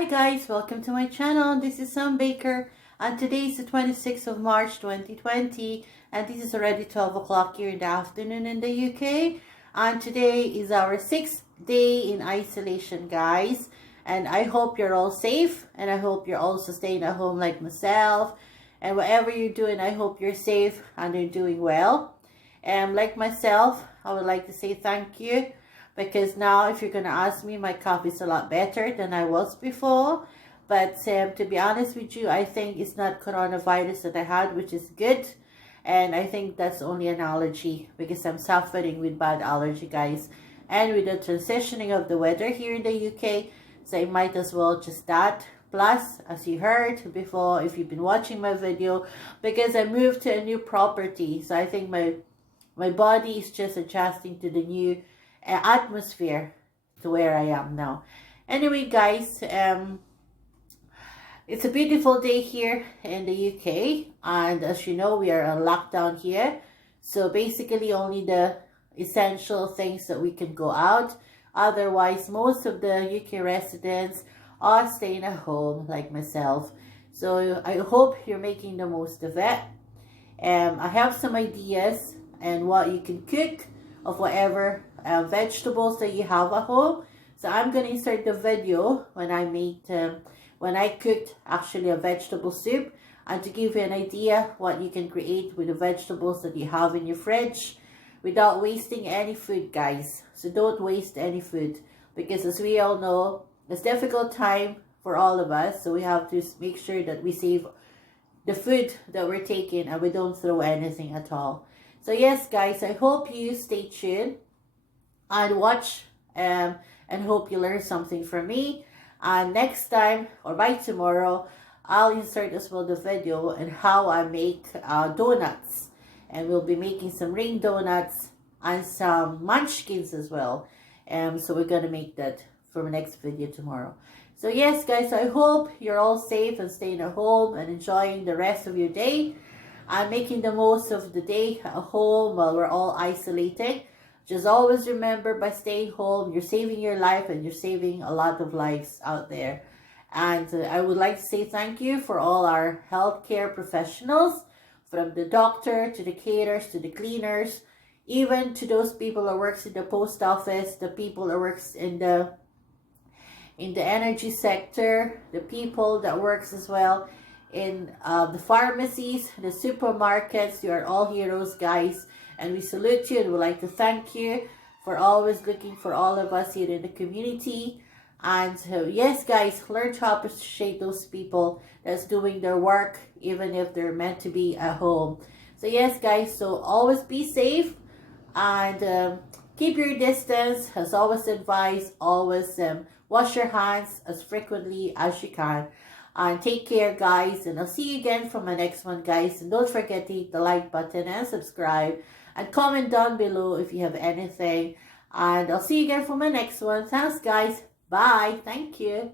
Hi guys, welcome to my channel. This is Sam Baker and today is the 26th of March 2020 and this is already 12 o'clock here in the afternoon in the UK, and today is our 6th day in isolation guys, and I hope you're all safe and I hope you're also staying at home like myself, and whatever you're doing I hope you're safe and you're doing well. And like myself, I would like to say thank you, because now if you're going to ask me, my cough is a lot better than I was before. But to be honest with you, I think it's not coronavirus that I had, which is good. And I think that's only an allergy, because I'm suffering with bad allergy guys, and with the transitioning of the weather here in the UK, so I might as well just that. Plus, as you heard before, if you've been watching my video, because I moved to a new property, so I think my body is just adjusting to the new atmosphere to where I am now. Anyway guys, it's a beautiful day here in the UK, and as you know, we are on lockdown here, so basically only the essential things that we can go out. Otherwise, most of the UK residents are staying at home like myself, so I hope you're making the most of it. I have some ideas and what you can cook of whatever vegetables that you have at home. So I'm going to insert the video when I cooked actually a vegetable soup, and to give you an idea what you can create with the vegetables that you have in your fridge without wasting any food guys. So don't waste any food, because as we all know, it's a difficult time for all of us, so we have to make sure that we save the food that we're taking and we don't throw anything at all. So yes guys, I hope you stay tuned and watch and hope you learn something from me. And next time, or by tomorrow, I'll insert as well the video on how I make donuts, and we'll be making some ring donuts and some munchkins as well. So we're gonna make that for the next video tomorrow. So yes guys, I hope you're all safe and staying at home and enjoying the rest of your day and making the most of the day at home while we're all isolated. Just always remember, by staying home, you're saving your life and you're saving a lot of lives out there. And I would like to say thank you for all our healthcare professionals, from the doctor to the caterers to the cleaners, even to those people that works in the post office, the people that works in the energy sector, the people that works as well in the pharmacies, the supermarkets. You are all heroes guys, and we salute you and would like to thank you for always looking for all of us here in the community. And yes guys, learn to appreciate those people that's doing their work even if they're meant to be at home. So yes guys, so always be safe and keep your distance as always advised. Always wash your hands as frequently as you can. And take care guys, and I'll see you again for my next one guys. And don't forget to hit the like button and subscribe and comment down below if you have anything. And I'll see you again for my next one. Thanks guys. Bye. Thank you.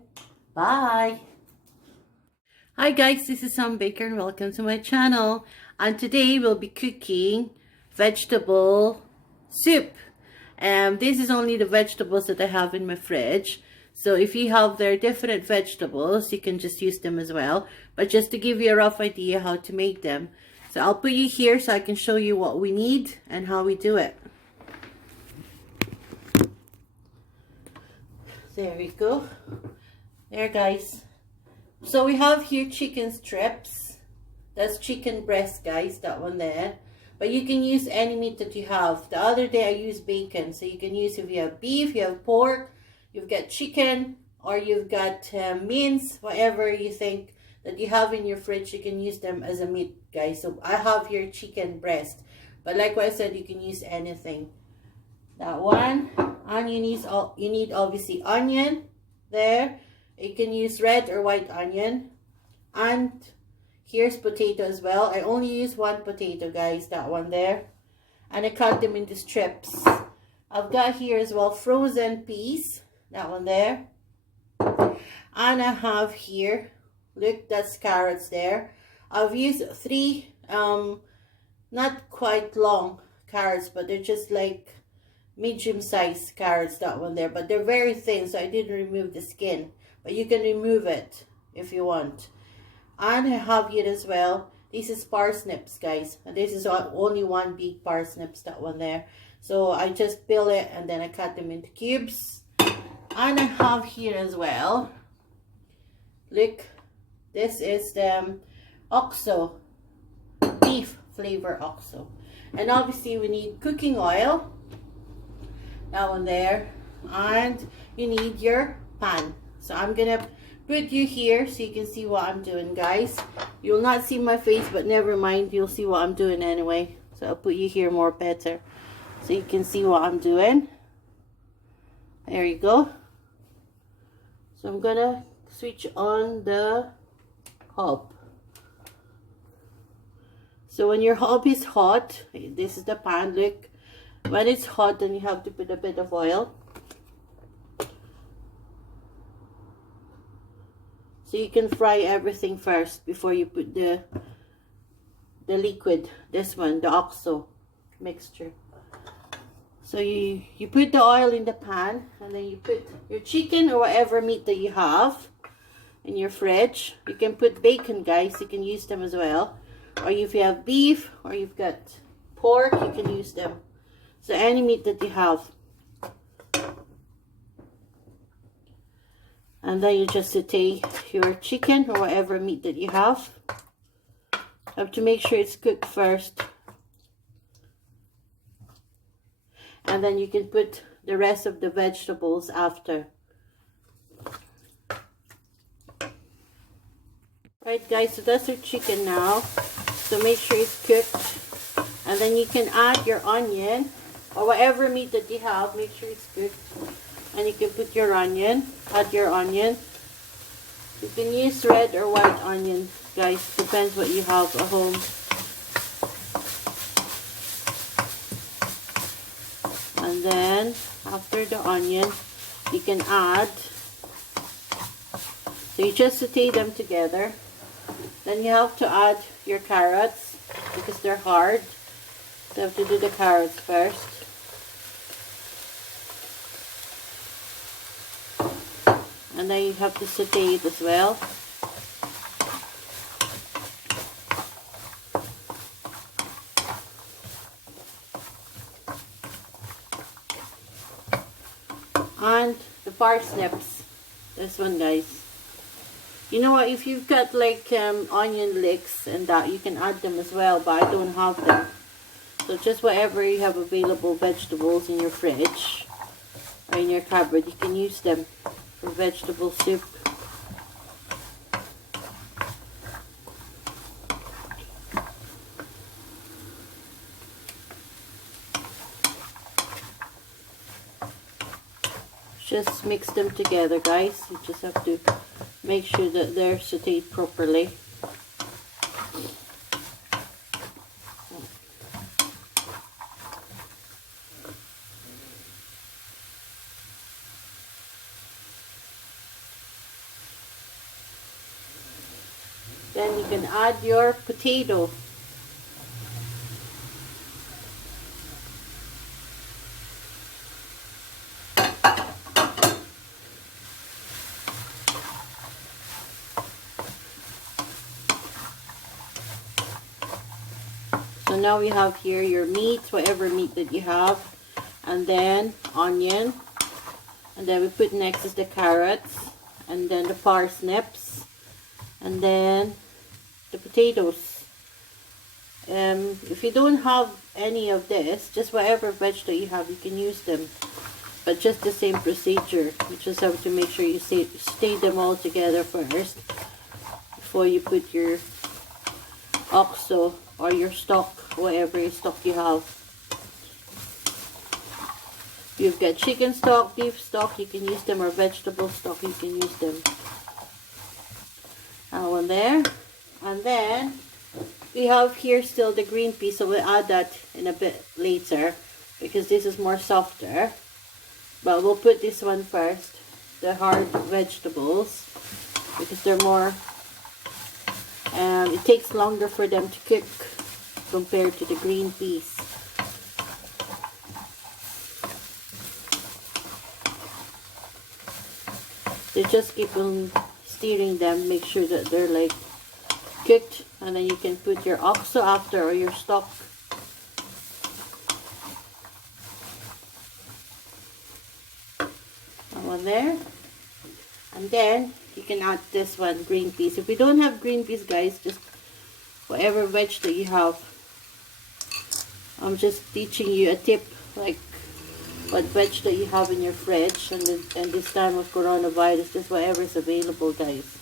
Bye. Hi guys, this is Sam Baker and welcome to my channel. And today we'll be cooking vegetable soup. This is only the vegetables that I have in my fridge. So if you have their different vegetables, you can just use them as well. But just to give you a rough idea how to make them. So I'll put you here so I can show you what we need and how we do it. There we go. There guys. So we have here chicken strips. That's chicken breast guys, that one there. But you can use any meat that you have. The other day I used bacon. So you can use, if you have beef, you have pork, you've got chicken, or you've got mince, whatever you think that you have in your fridge, you can use them as a meat guys. So I have here chicken breast, but like what I said, you can use anything. That one, onion is all you need. Obviously onion there, you can use red or white onion. And here's potato as well. I only use one potato guys, that one there, and I cut them into strips. I've got here as well frozen peas, that one there, and I have here, look, that's carrots there. I've used 3 not quite long carrots, but they're just like medium-sized carrots, that one there, but they're very thin, so I didn't remove the skin. but you can remove it if you want. And I have here as well, this is parsnips, guys, and this is only one big parsnips, that one there. So I just peel it and then I cut them into cubes. And I have here as well, look, this is the OXO, beef flavor OXO. And obviously we need cooking oil, that one there, and you need your pan. So I'm gonna put you here so you can see what I'm doing, guys. You'll not see my face, but never mind, you'll see what I'm doing anyway. So I'll put you here more better so you can see what I'm doing. There you go. So I'm gonna switch on the hob. So when your hob is hot, this is the pan, look. When it's hot, then you have to put a bit of oil. So you can fry everything first before you put the liquid, this one, the OXO mixture. So you put the oil in the pan, and then you put your chicken or whatever meat that you have in your fridge. You can put bacon, guys, you can use them as well. Or if you have beef or you've got pork, you can use them. So any meat that you have. And then you just saute your chicken or whatever meat that you have. You have to make sure it's cooked first. And then you can put the rest of the vegetables after. Right, guys, so that's your chicken now. So make sure it's cooked. And then you can add your onion or whatever meat that you have. Make sure it's cooked. And you can put your onion, add your onion. You can use red or white onion, guys, depends what you have at home. And then after the onion, you can add, so you just saute them together. Then you have to add your carrots because they're hard. So you have to do the carrots first. And then you have to saute it as well. And the parsnips, this one, guys. You know what, if you've got like onion leeks and that, you can add them as well, but I don't have them. So just whatever you have available vegetables in your fridge or in your cupboard, you can use them for vegetable soup. Just mix them together, guys. You just have to make sure that they're sauteed properly. Then you can add your potato. So now we have here your meat, whatever meat that you have, and then onion, and then we put next is the carrots, and then the parsnips, and then the potatoes. If you don't have any of this, just whatever vegetable you have, you can use them, but just the same procedure. You just have to make sure you saute them all together first before you put your OXO or your stock, whatever stock you have. If you've got chicken stock, beef stock, you can use them, or vegetable stock, you can use them. That one there. And then we have here still the green peas, so we'll add that in a bit later because this is more softer. But we'll put this one first, the hard vegetables, because they're more, it takes longer for them to cook compared to the green peas. So just keep on stirring them, make sure that they're like cooked, and then you can put your oxo after, or your stock. That one there. And then you can add this one, green peas. If you don't have green peas, guys, just whatever veg that you have. I'm just teaching you a tip, like what veg that you have in your fridge, and this time of coronavirus, just whatever is available, guys.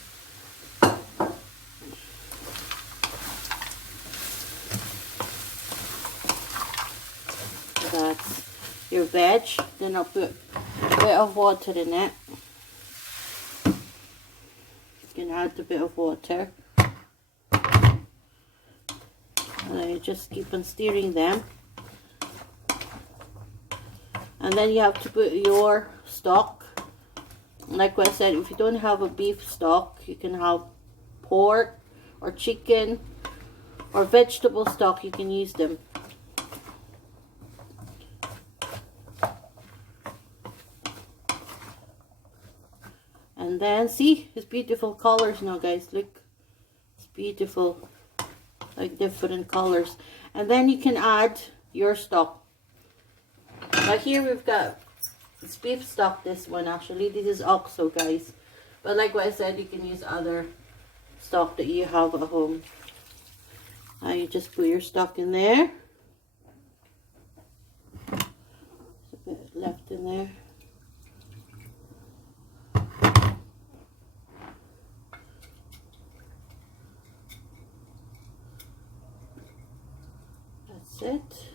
So that's your veg. Then I'll put a bit of water in it. You can add a bit of water. And then you just keep on stirring them. And then you have to put your stock. Like what I said, if you don't have a beef stock, you can have pork or chicken or vegetable stock. You can use them. And then see, it's beautiful colors now, guys. Look, it's beautiful, like different colors. And then you can add your stock. But here we've got, it's beef stock, this one actually. This is oxo, guys. But like what I said, you can use other stock that you have at home. Now you just put your stock in there. There's a bit left in there. That's it.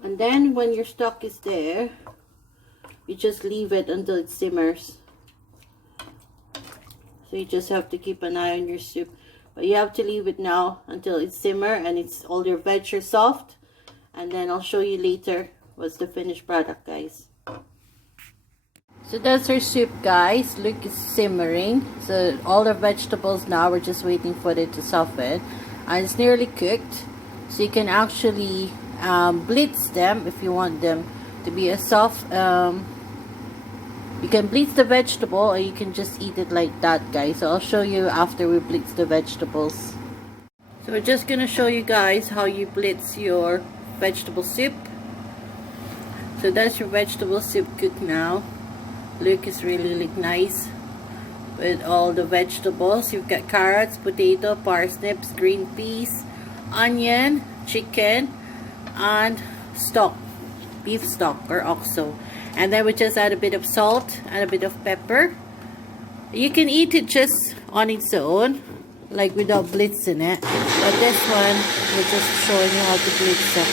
And then when your stock is there, you just leave it until it simmers. So you just have to keep an eye on your soup. But you have to leave it now until it simmer and it's all your veg are soft. And then I'll show you later what's the finished product, guys. So that's our soup, guys. Look, it's simmering. So all the vegetables now, we're just waiting for it to soften. And it's nearly cooked. So you can actually blitz them if you want them to be a soft. You can blitz the vegetable, or you can just eat it like that, guys. So I'll show you after we blitz the vegetables. So we're just gonna show you guys how you blitz your vegetable soup. So that's your vegetable soup cooked now. Look, it's really look nice with all the vegetables. You've got carrots, potato, parsnips, green peas, onion, chicken, and stock, beef stock or oxo. And then we just add a bit of salt and a bit of pepper. You can eat it just on its own, like without blitzing it. But this one, we're just showing you how to blitz it.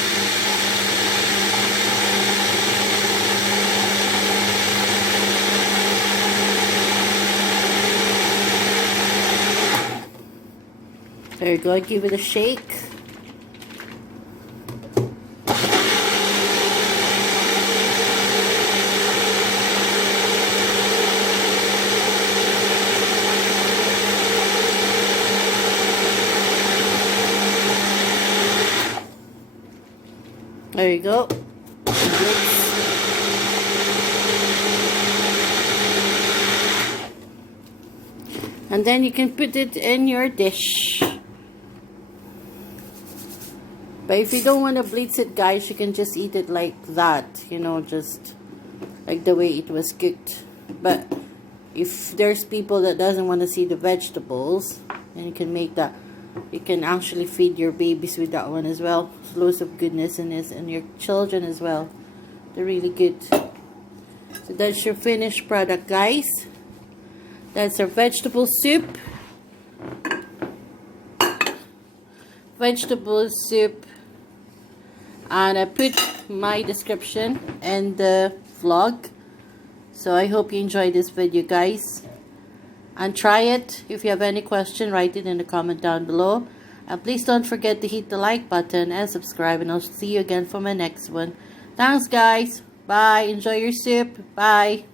There you go, give it a shake. There you go. And then you can put it in your dish. But if you don't want to blitz it, guys, you can just eat it like that, you know, just like the way it was cooked. But if there's people that doesn't want to see the vegetables, then you can make that. You can actually feed your babies with that one as well. There's loads of goodness in this, and your children as well. They're really good. So that's your finished product, guys. That's our vegetable soup. Vegetable soup. And I put my description in the vlog. So I hope you enjoyed this video, guys. And try it. If you have any question, write it in the comment down below. And please don't forget to hit the like button and subscribe. And I'll see you again for my next one. Thanks, guys. Bye. Enjoy your soup. Bye.